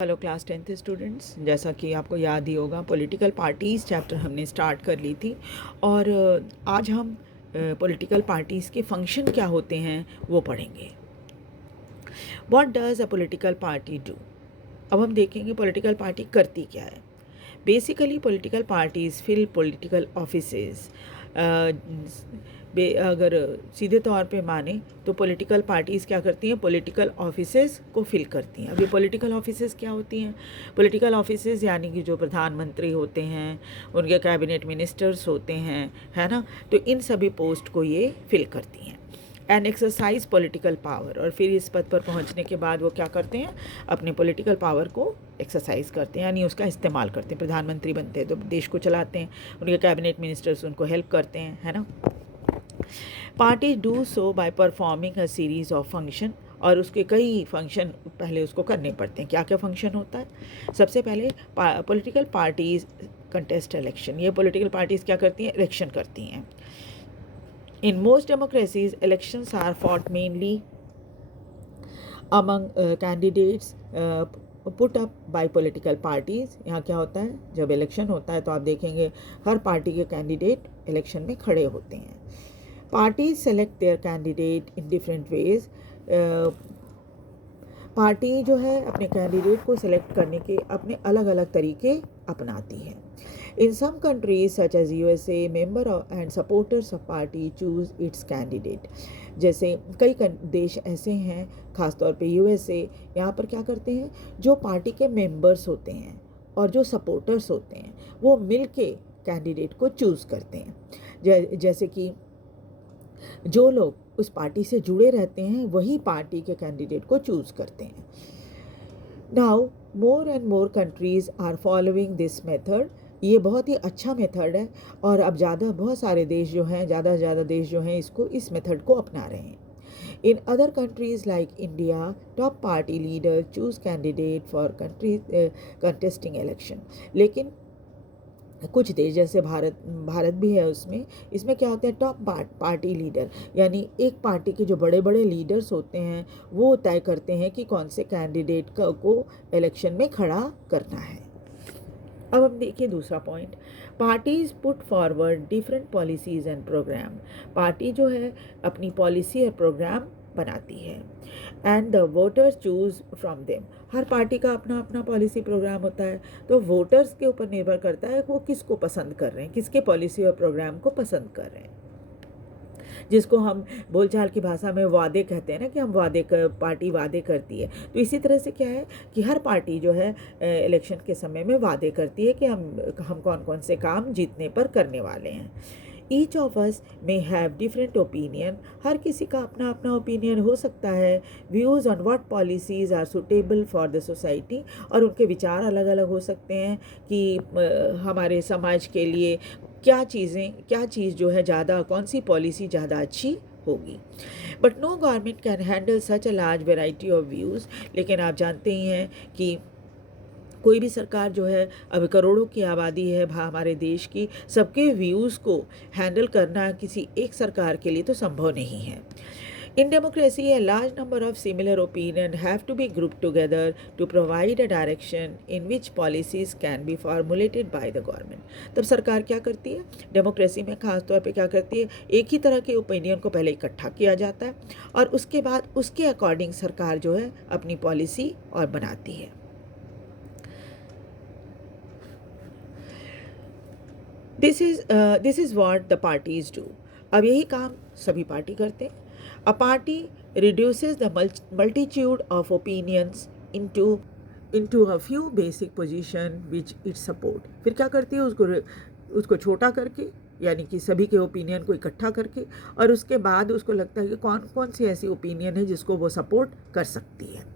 Hello class 10th students, जैसा कि आपको याद ही होगा पॉलिटिकल पार्टीज़ चैप्टर हमने स्टार्ट कर ली थी और आज हम पॉलिटिकल पार्टीज़ के फंक्शन क्या होते हैं वो पढ़ेंगे। What does a political party do. अब हम देखेंगे पॉलिटिकल पार्टी करती क्या है। Basically political parties fill political offices. अगर सीधे तौर पे माने तो पॉलिटिकल पार्टीज़ क्या करती हैं, पॉलिटिकल ऑफिसेस को फिल करती हैं। अब ये पॉलिटिकल ऑफिसेस क्या होती हैं? पॉलिटिकल ऑफिसेस यानी कि जो प्रधानमंत्री होते हैं, उनके कैबिनेट मिनिस्टर्स होते हैं, है ना, तो इन सभी पोस्ट को ये फिल करती हैं। एंड एक्सरसाइज पॉलिटिकल पावर, और फिर इस पद पर पहुंचने के बाद वो क्या करते हैं, अपने पॉलिटिकल पावर को एक्सरसाइज करते हैं, यानी उसका इस्तेमाल करते हैं। प्रधानमंत्री बनते हैं तो देश को चलाते हैं, उनके कैबिनेट मिनिस्टर्स उनको हेल्प करते हैं, है ना। Party do so by performing a series of function, और उसके कई फंक्शन पहले उसको करने पड़ते हैं। क्या क्या फंक्शन होता है? सबसे पहले पॉलिटिकल पार्टीज कंटेस्ट इलेक्शन। ये पॉलिटिकल पार्टीज़ क्या करती हैं, इलेक्शन करती हैं। In most democracies, elections are fought mainly among candidates put up by political parties. यहाँ क्या होता है, जब इलेक्शन होता है तो आप देखेंगे हर पार्टी के कैंडिडेट इलेक्शन में खड़े होते हैं। Parties select there candidate in different ways. Party जो है अपने कैंडिडेट को सिलेक्ट करने के अपने अलग अलग तरीके अपनाती है। In some countries such as USA, member and supporters of party choose its candidate. जैसे कई देश ऐसे हैं, खासतौर पे USA, यहाँ पर क्या करते हैं, जो पार्टी के मेंबर्स होते हैं और जो सपोर्टर्स होते हैं वो मिल के कैंडिडेट को चूज़ करते हैं। जैसे कि जो लोग उस पार्टी से जुड़े रहते हैं वही पार्टी के कैंडिडेट को चूज़ करते हैं। Now more and more countries are following this method. ये बहुत ही अच्छा मेथड है और अब बहुत सारे देश जो हैं, ज़्यादा से ज़्यादा देश जो हैं इसको, इस मेथड को अपना रहे हैं। In other countries like India, top party leader choose candidate for contesting election. लेकिन कुछ देश जैसे भारत भी है उसमें, इसमें क्या होता है, टॉप पार्टी लीडर, यानी एक पार्टी के जो बड़े बड़े लीडर्स होते हैं वो तय करते हैं कि कौन से कैंडिडेट को इलेक्शन में खड़ा करना है। अब हम देखिए दूसरा point, parties put forward different policies and programme. Party जो है अपनी पॉलिसी और प्रोग्राम बनाती है। And the voters choose from them. हर पार्टी का अपना अपना पॉलिसी प्रोग्राम होता है, तो वोटर्स के ऊपर निर्भर करता है वो किसको पसंद कर रहे हैं, किसके पॉलिसी और प्रोग्राम को पसंद कर रहे हैं, जिसको हम बोलचाल की भाषा में वादे कहते हैं ना, कि हम पार्टी वादे करती है। तो इसी तरह से क्या है कि हर पार्टी जो है इलेक्शन के समय में वादे करती है कि हम कौन कौन से काम जीतने पर करने वाले हैं। Each of us may have different opinion. हर किसी का अपना अपना ओपिनियन हो सकता है। Views on what policies are suitable for the society, और उनके विचार अलग अलग हो सकते हैं कि हमारे समाज के लिए क्या चीज़ जो है ज़्यादा, कौन सी पॉलिसी ज़्यादा अच्छी होगी। But no government can handle such a large variety of views. लेकिन आप जानते ही हैं कि कोई भी सरकार जो है, अब करोड़ों की आबादी है हमारे देश की, सबके व्यूज़ को हैंडल करना किसी एक सरकार के लिए तो संभव नहीं है। In democracy, a large number of similar opinions have to be grouped together to provide a direction in which policies can be formulated by the government. तब सरकार क्या करती है, डेमोक्रेसी में खास तौर पे क्या करती है, एक ही तरह के ओपिनियन को पहले इकट्ठा किया जाता है और उसके बाद उसके अकॉर्डिंग सरकार जो है अपनी पॉलिसी और बनाती है। This is what the parties do. अब यही काम सभी पार्टी करते हैं। A party reduces the multitude of opinions into a few basic position which it support. फिर क्या करती है, उसको छोटा करके, यानी कि सभी के ओपिनियन को इकट्ठा करके, और उसके बाद उसको लगता है कि कौन कौन सी ऐसी ओपिनियन है जिसको वो सपोर्ट कर सकती है।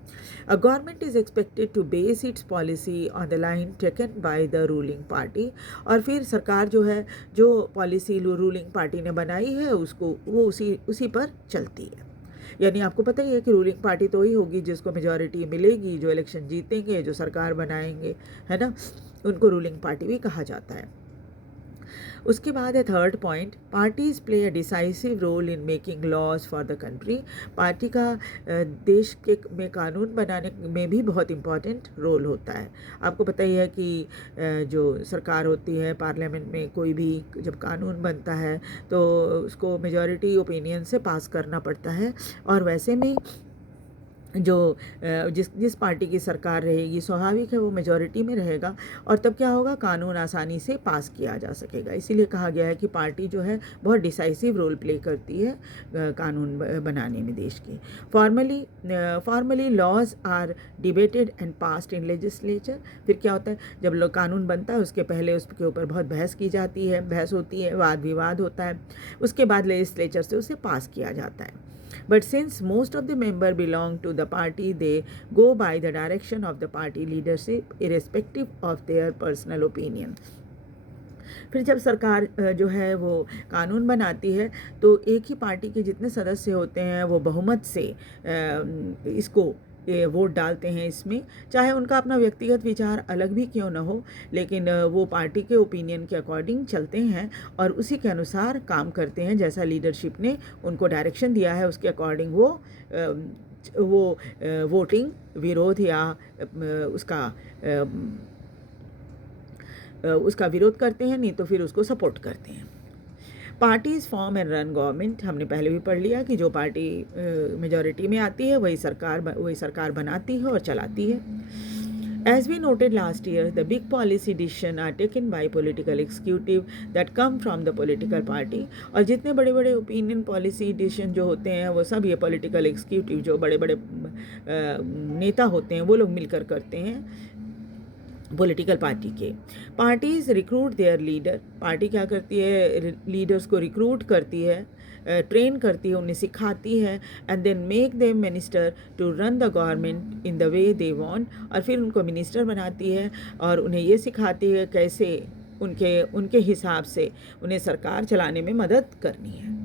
A government is expected to base its policy on the line taken by the ruling party। और फिर सरकार जो है, जो पॉलिसी रूलिंग पार्टी ने बनाई है उसको वो उसी पर चलती है। यानी आपको पता ही है कि रूलिंग पार्टी तो ही होगी जिसको मेजॉरिटी मिलेगी, जो इलेक्शन जीतेंगे, जो सरकार बनाएंगे, है ना, उनको रूलिंग पार्टी भी कहा जाता है। उसके बाद है third point, parties play a decisive role in making laws for the country. Party का देश के में कानून बनाने में भी बहुत इम्पॉर्टेंट रोल होता है। आपको पता ही है कि जो सरकार होती है, पार्लियामेंट में कोई भी जब कानून बनता है तो उसको मेजॉरिटी ओपिनियन से पास करना पड़ता है, और वैसे में जो जिस पार्टी की सरकार रहेगी स्वाभाविक है वो मेजॉरिटी में रहेगा, और तब क्या होगा, कानून आसानी से पास किया जा सकेगा। इसीलिए कहा गया है कि पार्टी जो है बहुत डिसाइसिव रोल प्ले करती है कानून बनाने में देश के। Formally laws are debated and passed in legislature. फिर क्या होता है, जब लोग कानून बनता है उसके पहले उसके ऊपर बहुत बहस की जाती है, बहस होती है, वाद विवाद होता है, उसके बाद लेजिस्लेचर से उसे पास किया जाता है। But since most of the members belong to the party, they go by the direction of the party leadership, irrespective of their personal opinion. फिर जब सरकार जो है वो कानून बनाती है तो एक ही पार्टी के जितने सदस्य होते हैं वो बहुमत से इसको वोट डालते हैं इसमें, चाहे उनका अपना व्यक्तिगत विचार अलग भी क्यों ना हो, लेकिन वो पार्टी के ओपिनियन के अकॉर्डिंग चलते हैं और उसी के अनुसार काम करते हैं। जैसा लीडरशिप ने उनको डायरेक्शन दिया है उसके अकॉर्डिंग वो वोटिंग विरोध या उसका विरोध करते हैं, नहीं तो फिर उसको सपोर्ट करते हैं। Parties form and run government, हमने पहले भी पढ़ लिया कि जो पार्टी मेजॉरिटी में आती है वही सरकार बनाती है और चलाती है। As we noted last year, the big policy decisions are taken by political executive that come from the political party। और जितने बड़े बड़े ओपिनियन पॉलिसी डिसीजन जो होते हैं वो सब ये पॉलिटिकल एग्जीक्यूटिव जो बड़े बड़े नेता होते हैं वो लोग मिलकर करते हैं, पॉलिटिकल पार्टी के। Parties recruit there leader, party क्या करती है, लीडर्स को रिक्रूट करती है, ट्रेन करती है, उन्हें सिखाती है, and then make them minister to run the government in the way they want, और फिर उनको मिनिस्टर बनाती है और उन्हें ये सिखाती है कैसे उनके हिसाब से उन्हें सरकार चलाने में मदद करनी है।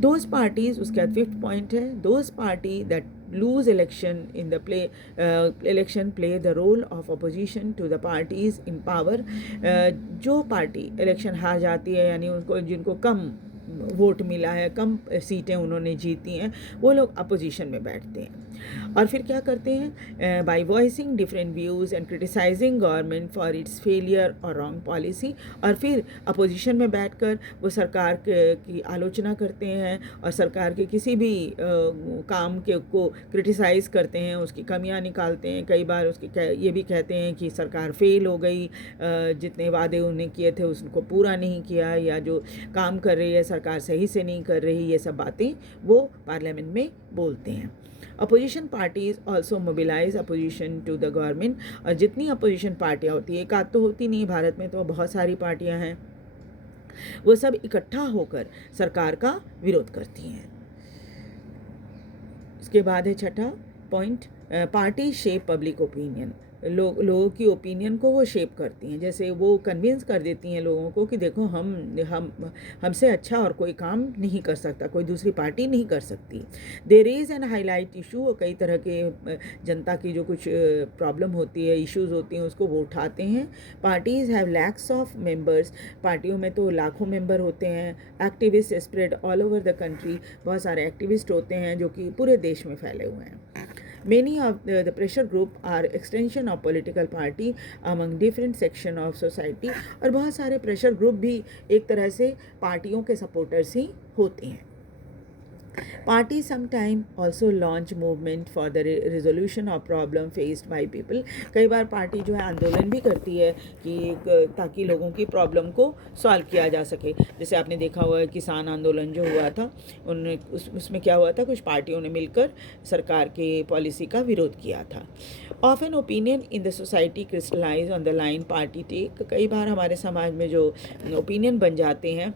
दोज पार्टीज, उसके बाद फिफ्थ पॉइंट है, those party that lose election in the election play the role of opposition to the parties in power। जो पार्टी इलेक्शन हार जाती है, यानी उनको जिनको कम वोट मिला है, कम सीटें उन्होंने जीती हैं, वो लोग अपोजिशन में बैठते हैं और फिर क्या करते हैं, by voicing different views and criticising government for its failure और रॉन्ग पॉलिसी, और फिर अपोजिशन में बैठकर वो सरकार की आलोचना करते हैं और सरकार के किसी भी काम को क्रिटिसाइज़ करते हैं, उसकी कमियां निकालते हैं। कई बार ये भी कहते हैं कि सरकार फेल हो गई, जितने वादे उन्हें किए थे उसको पूरा नहीं किया, या जो काम कर रही है सरकार सही से नहीं कर रही, ये सब बातें वो पार्लियामेंट में बोलते हैं। Opposition parties also mobilise opposition to the government, और जितनी अपोजिशन पार्टियाँ होती है, एक आध तो होती नहीं, भारत में तो बहुत सारी पार्टियाँ हैं, वो सब इकट्ठा होकर सरकार का विरोध करती हैं। उसके बाद है छठा point, party shape public opinion. लोगों की ओपिनियन को वो शेप करती हैं, जैसे वो कन्विंस कर देती हैं लोगों को कि देखो हमसे अच्छा और कोई काम नहीं कर सकता, कोई दूसरी पार्टी नहीं कर सकती। They raise and highlight issue, और कई तरह के जनता की जो कुछ प्रॉब्लम होती है, इश्यूज होती हैं, उसको वो उठाते हैं। Parties have lakhs of members, पार्टियों में तो लाखों मेंबर होते हैं। Activist spread all over the country, बहुत सारे एक्टिविस्ट होते हैं जो कि पूरे देश में फैले हुए हैं। Many of the pressure group are extension of political party among different section of society, और बहुत सारे प्रेशर ग्रुप भी एक तरह से पार्टियों के सपोर्टर्स ही होते हैं। Party sometime also launch movement for the resolution of problem faced by people, कई बार पार्टी जो है आंदोलन भी करती है कि ताकि लोगों की प्रॉब्लम को सॉल्व किया जा सके। जैसे आपने देखा हुआ है किसान आंदोलन जो हुआ था, उसमें क्या हुआ था, कुछ पार्टियों ने मिलकर सरकार के पॉलिसी का विरोध किया था। Of an opinion in the society crystallise on the line party take, कई बार हमारे समाज में जो ओपिनियन बन जाते हैं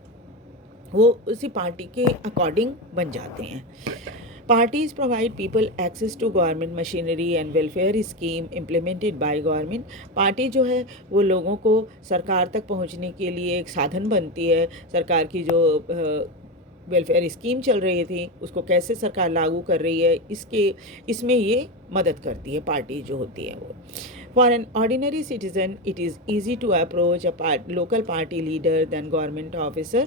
वो उसी पार्टी के अकॉर्डिंग बन जाते हैं। Parties provide people access to government machinery and welfare scheme implemented by government, party जो है वो लोगों को सरकार तक पहुंचने के लिए एक साधन बनती है। सरकार की जो वेलफेयर स्कीम चल रही थी उसको कैसे सरकार लागू कर रही है, इसमें ये मदद करती है पार्टी जो होती है वो। For an ordinary citizen, it is easy to approach a local party leader than government officer.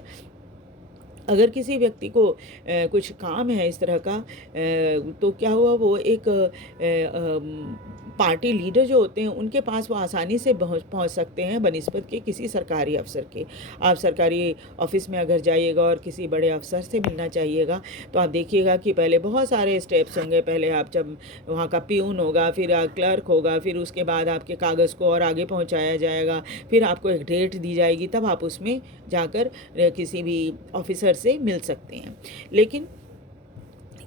अगर किसी व्यक्ति को कुछ काम है इस तरह का, तो क्या हुआ, वो एक पार्टी लीडर जो होते हैं उनके पास वो आसानी से पहुंच सकते हैं बनिस्बत के किसी सरकारी अफसर के। आप सरकारी ऑफिस में अगर जाइएगा और किसी बड़े अफसर से मिलना चाहिएगा तो आप देखिएगा कि पहले बहुत सारे स्टेप्स होंगे। पहले आप जब वहाँ का प्यून होगा, फिर क्लर्क होगा, फिर उसके बाद आपके कागज़ को और आगे पहुँचाया जाएगा, फिर आपको एक डेट दी जाएगी, तब आप उसमें जाकर किसी भी ऑफिसर से मिल सकते हैं। लेकिन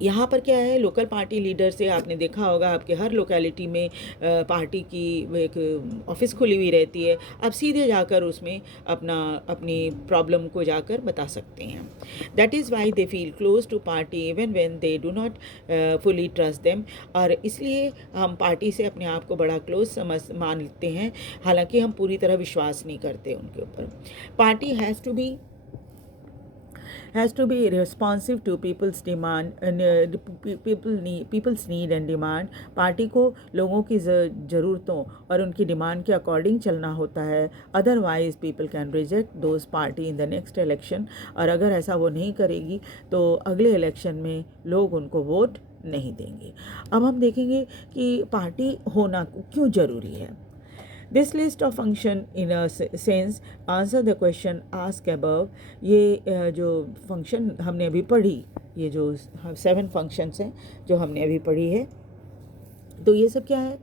यहाँ पर क्या है, लोकल पार्टी लीडर से आपने देखा होगा आपके हर लोकेलिटी में पार्टी की एक ऑफिस खुली हुई रहती है। आप सीधे जाकर उसमें अपनी प्रॉब्लम को जाकर बता सकते हैं। That is why they feel close to party even when they do not fully trust them. और इसलिए हम पार्टी से अपने आप को बड़ा क्लोज मानते हैं, हालांकि हम पूरी तरह विश्वास नहीं करते उनके ऊपर। Party has to be responsive to people's demand and people's need and demand। Party को लोगों की ज़रूरतों और उनकी डिमांड के अकॉर्डिंग चलना होता है। Otherwise people can reject those party in the next election. और अगर ऐसा वो नहीं करेगी तो अगले इलेक्शन में लोग उनको वोट नहीं देंगे। अब हम देखेंगे कि पार्टी होना क्यों ज़रूरी है। This list of function in a sense answer the question asked above। ये जो फंक्शन हमने अभी पढ़ी, ये जो 7 फंक्शंस हैं जो हमने अभी पढ़ी है, तो ये सब क्या है,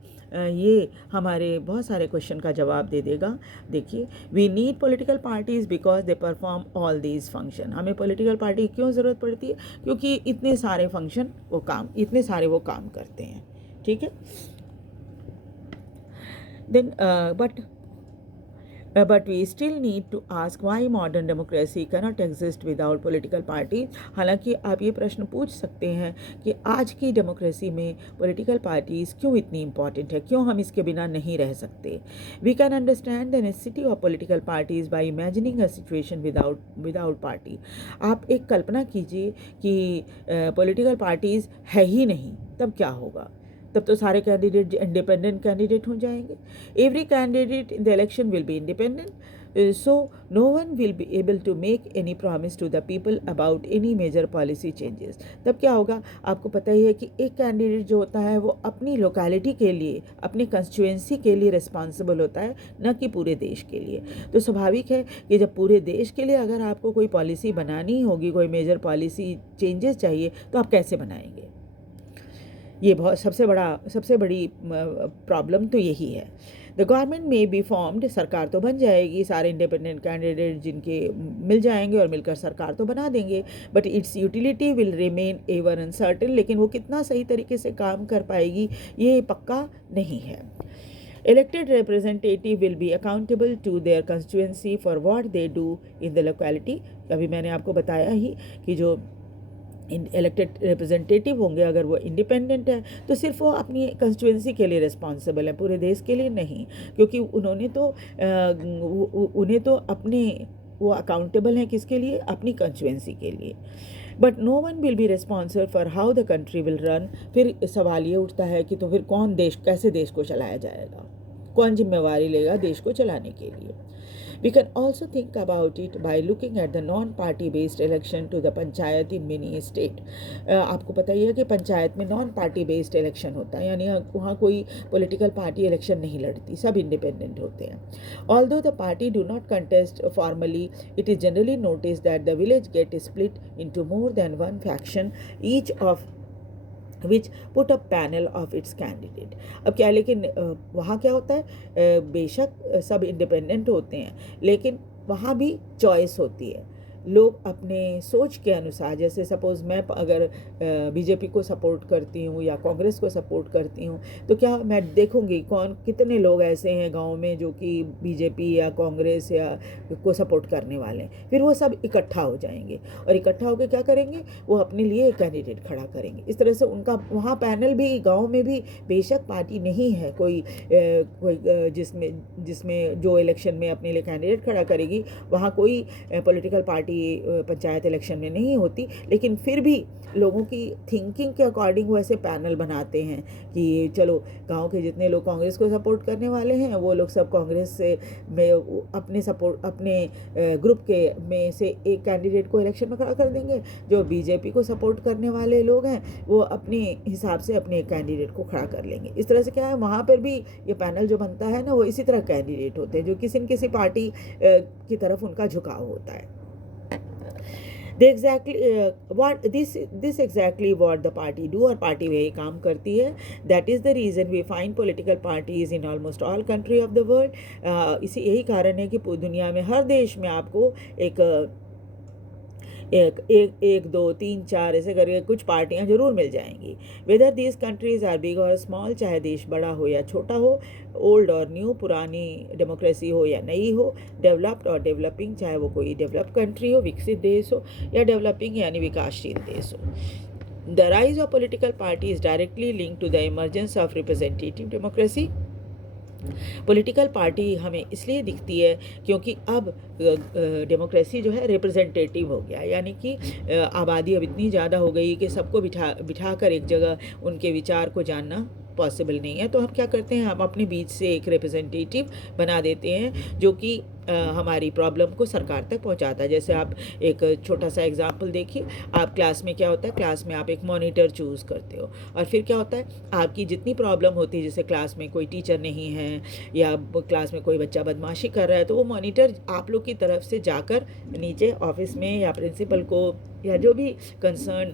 ये हमारे बहुत सारे क्वेश्चन का जवाब दे देगा। देखिए, we need political parties because they perform all these function. हमें पॉलिटिकल पार्टी क्यों ज़रूरत पड़ती है? क्योंकि इतने सारे वो काम करते हैं। ठीक है। Then, but we still need to ask why modern democracy cannot exist without political parties। हालांकि आप ये प्रश्न पूछ सकते हैं कि आज की डेमोक्रेसी में पॉलिटिकल पार्टीज़ क्यों इतनी इम्पॉर्टेंट है, क्यों हम इसके बिना नहीं रह सकते। We can understand the necessity of political parties by imagining a situation without party। आप एक कल्पना कीजिए कि पॉलिटिकल पार्टीज़ है ही नहीं, तब क्या होगा? तब तो सारे कैंडिडेट इंडिपेंडेंट कैंडिडेट हो जाएंगे। Every candidate in the election will be independent, so no one will be able to make any promise to the people about any major policy changes. तब क्या होगा, आपको पता ही है कि एक कैंडिडेट जो होता है वो अपनी लोकेलिटी के लिए, अपनी कंस्टिट्यूएंसी के लिए रिस्पॉन्सिबल होता है, न कि पूरे देश के लिए। तो स्वाभाविक है कि जब पूरे देश के लिए अगर आपको कोई पॉलिसी बनानी होगी, कोई मेजर पॉलिसी चेंजेस चाहिए, तो आप कैसे बनाएंगे? ये बहुत सबसे बड़ी प्रॉब्लम तो यही है। द गवर्नमेंट में बी फॉर्म्ड, सरकार तो बन जाएगी, सारे इंडिपेंडेंट कैंडिडेट जिनके मिल जाएंगे और मिलकर सरकार तो बना देंगे, but it's utility will remain ever uncertain. लेकिन वो कितना सही तरीके से काम कर पाएगी ये पक्का नहीं है। Elected representative will be accountable to their constituency for what they do in the locality। अभी मैंने आपको बताया ही कि जो इलेक्टेड रिप्रेजेंटेटिव होंगे, अगर वो इंडिपेंडेंट है तो सिर्फ वो अपनी कंस्टिट्यूएंसी के लिए रिस्पॉन्सिबल है, पूरे देश के लिए नहीं। क्योंकि उन्हें तो अपने वो अकाउंटेबल हैं किसके लिए? अपनी कंस्टिट्यूएंसी के लिए। But no one will be responsible for how the country will run. फिर सवाल ये उठता है कि तो फिर कैसे देश को चलाया जाएगा, कौन जिम्मेवारी लेगा देश को चलाने के लिए। We can also think about it by looking at the non-party based election to the panchayat in many state। आपको पता ही है कि पंचायत में नॉन पार्टी बेस्ड इलेक्शन होता है, यानी वहाँ कोई पॉलिटिकल पार्टी इलेक्शन नहीं लड़ती, सब इंडिपेंडेंट होते हैं। Although the party do not contest formally, it is generally noticed that the village get split into more than one faction, each of which put a panel of its candidate. अब क्या, लेकिन वहाँ क्या होता है, बेशक सब इंडिपेंडेंट होते हैं, लेकिन वहाँ भी चॉइस होती है। लोग अपने सोच के अनुसार, जैसे सपोज़ मैं अगर बीजेपी को सपोर्ट करती हूँ या कांग्रेस को सपोर्ट करती हूँ, तो क्या मैं देखूँगी कितने लोग ऐसे हैं गांव में जो कि बीजेपी या कांग्रेस या को सपोर्ट करने वाले हैं। फिर वो सब इकट्ठा हो जाएंगे और इकट्ठा होकर क्या करेंगे, वो अपने लिए एक कैंडिडेट खड़ा करेंगे। इस तरह से उनका वहाँ पैनल भी, गाँव में भी बेशक पार्टी नहीं है कोई जिसमें जो इलेक्शन में अपने लिए कैंडिडेट खड़ा करेगी, वहाँ कोई political party party panchayat election में नहीं होती, लेकिन फिर भी लोगों की थिंकिंग के अकॉर्डिंग वो ऐसे पैनल बनाते हैं कि चलो गांव के जितने लोग कांग्रेस को सपोर्ट करने वाले हैं वो लोग सब कांग्रेस से में अपने ग्रुप के में से एक कैंडिडेट को इलेक्शन में खड़ा कर देंगे। जो बीजेपी को सपोर्ट करने वाले लोग हैं वो अपने हिसाब से अपने एक कैंडिडेट को खड़ा कर लेंगे। इस तरह से क्या है, वहाँ पर भी ये पैनल जो बनता है ना, वो इसी तरह कैंडिडेट होते हैं जो किसी न किसी पार्टी की तरफ उनका झुकाव होता है। This exactly what the party do, और पार्टी वही काम करती है। That is the reason we find political parties in almost all country of the world. इसी यही कारण है कि पूरी दुनिया में हर देश में आपको एक दो तीन चार ऐसे करके कुछ पार्टियां जरूर मिल जाएंगी। Whether these countries are big or small, चाहे देश बड़ा हो या छोटा हो, ओल्ड और न्यू, पुरानी डेमोक्रेसी हो या नई हो, डेवलप्ड और डेवलपिंग, चाहे वो कोई डेवलप्ड कंट्री हो, विकसित देश हो, या डेवलपिंग यानी विकासशील देश हो। The rise of political party is directly link to the emergence of representative democracy. Political party हमें इसलिए दिखती है क्योंकि अब डेमोक्रेसी जो है रिप्रेजेंटेटिव हो गया, यानी कि आबादी अब इतनी ज़्यादा हो गई कि सबको बिठा कर एक जगह उनके विचार को जानना पॉसिबल नहीं है। तो हम क्या करते हैं, हम अपने बीच से एक रिप्रेजेंटेटिव बना देते हैं जो कि हमारी प्रॉब्लम को सरकार तक पहुंचाता है। जैसे आप एक छोटा सा एग्जांपल देखिए, आप क्लास में क्या होता है, क्लास में आप एक मॉनिटर चूज़ करते हो और फिर क्या होता है, आपकी जितनी प्रॉब्लम होती है, जैसे क्लास में कोई टीचर नहीं है या क्लास में कोई बच्चा बदमाशी कर रहा है, तो वो मॉनिटर आप लोग की तरफ से जाकर नीचे ऑफिस में या प्रिंसिपल को या जो भी कंसर्न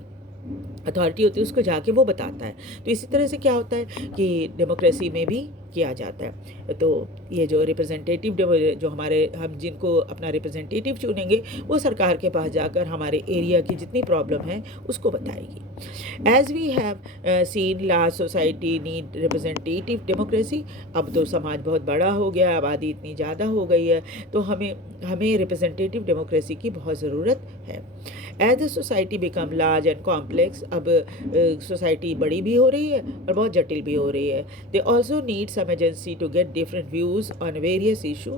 अथॉरिटी होती है उसको जाके वो बताता है। तो इसी तरह से क्या होता है कि डेमोक्रेसी में भी किया जाता है। तो ये जो रिप्रेजेंटेटिव जो हम जिनको अपना रिप्रेजेंटेटिव चुनेंगे वो सरकार के पास जाकर हमारे एरिया की जितनी प्रॉब्लम है उसको बताएगी। As we have seen large society need representative democracy. अब तो समाज बहुत बड़ा हो गया, आबादी इतनी ज़्यादा हो गई है, तो हमें रिप्रेजेंटेटिव डेमोक्रेसी की बहुत ज़रूरत है। As the society become large and complex, अब सोसाइटी बड़ी भी हो रही है और बहुत जटिल भी हो रही है। They also need some agency to get different views on various issue.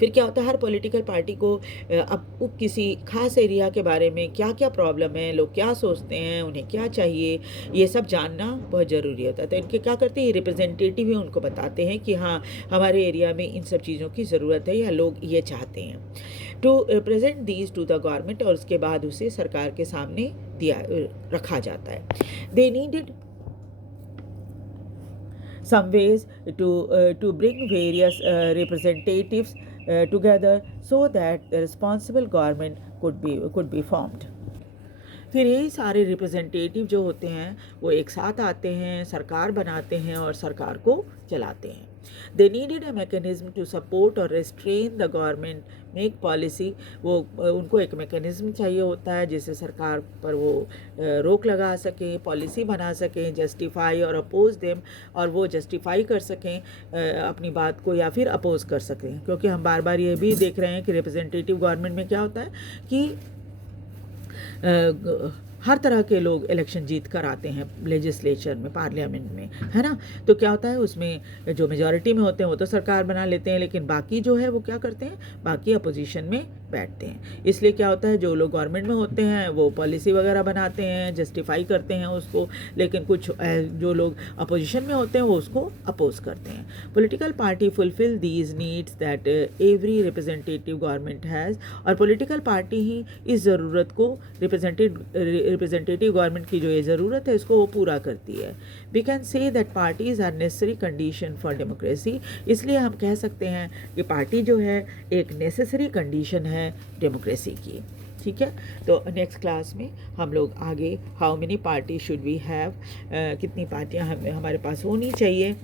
फिर क्या होता है, हर पॉलिटिकल पार्टी को अब किसी खास एरिया के बारे में क्या क्या प्रॉब्लम है, लोग क्या सोचते हैं, उन्हें क्या चाहिए, ये सब जानना बहुत ज़रूरी होता है। तो इनके क्या करते हैं, रिप्रेजेंटेटिव ही उनको बताते हैं कि हाँ हमारे एरिया में इन सब चीज़ों की ज़रूरत है या लोग ये चाहते हैं। To present these to the government, और उसके बाद उसे सरकार के सामने रखा जाता है। They needed some ways to bring various representatives together so that the responsible government could be formed. फिर यही सारे रिप्रेजेंटेटिव जो होते हैं वो एक साथ आते हैं, सरकार बनाते हैं और सरकार को चलाते हैं। They needed a mechanism to support और restrain the government make policy. वो उनको एक मैकेनिज्म चाहिए होता है जिससे सरकार पर वो रोक लगा सकें, पॉलिसी बना सकें, जस्टिफाई और अपोज देम, और वो जस्टिफाई कर सकें अपनी बात को या फिर अपोज कर सकें। क्योंकि हम बार बार ये भी देख रहे हैं कि रिप्रेजेंटेटिव गवर्नमेंट में क्या होता है कि हर तरह के लोग इलेक्शन जीत कर आते हैं लेजिस्लेचर में, पार्लियामेंट में, है ना। तो क्या होता है, उसमें जो मेजॉरिटी में होते हैं वो तो सरकार बना लेते हैं, लेकिन बाकी जो है वो क्या करते हैं, बाकी अपोजिशन में बैठते हैं। इसलिए क्या होता है, जो लोग गवर्नमेंट में होते हैं वो पॉलिसी वगैरह बनाते हैं, जस्टिफाई करते हैं उसको, लेकिन कुछ जो लोग अपोजिशन में होते हैं वो उसको अपोज करते हैं। Political party fulfil these needs that every representative government has, और पॉलिटिकल पार्टी ही इस ज़रूरत को रिप्रेजेंटेटिव गवर्नमेंट की जो ये ज़रूरत है इसको वो पूरा करती है। We can say that parties are necessary condition for democracy. इसलिए हम कह सकते हैं कि पार्टी जो है एक नेसेसरी कंडीशन है डेमोक्रेसी की। ठीक है, तो नेक्स्ट क्लास में हम लोग आगे how many party should we have, कितनी पार्टियां हमारे पास होनी चाहिए,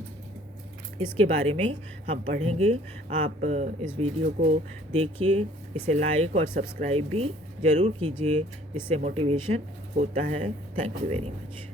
इसके बारे में हम पढ़ेंगे। आप इस वीडियो को देखिए, इसे लाइक और सब्सक्राइब भी ज़रूर कीजिए, इससे मोटिवेशन होता है। Thank you very much.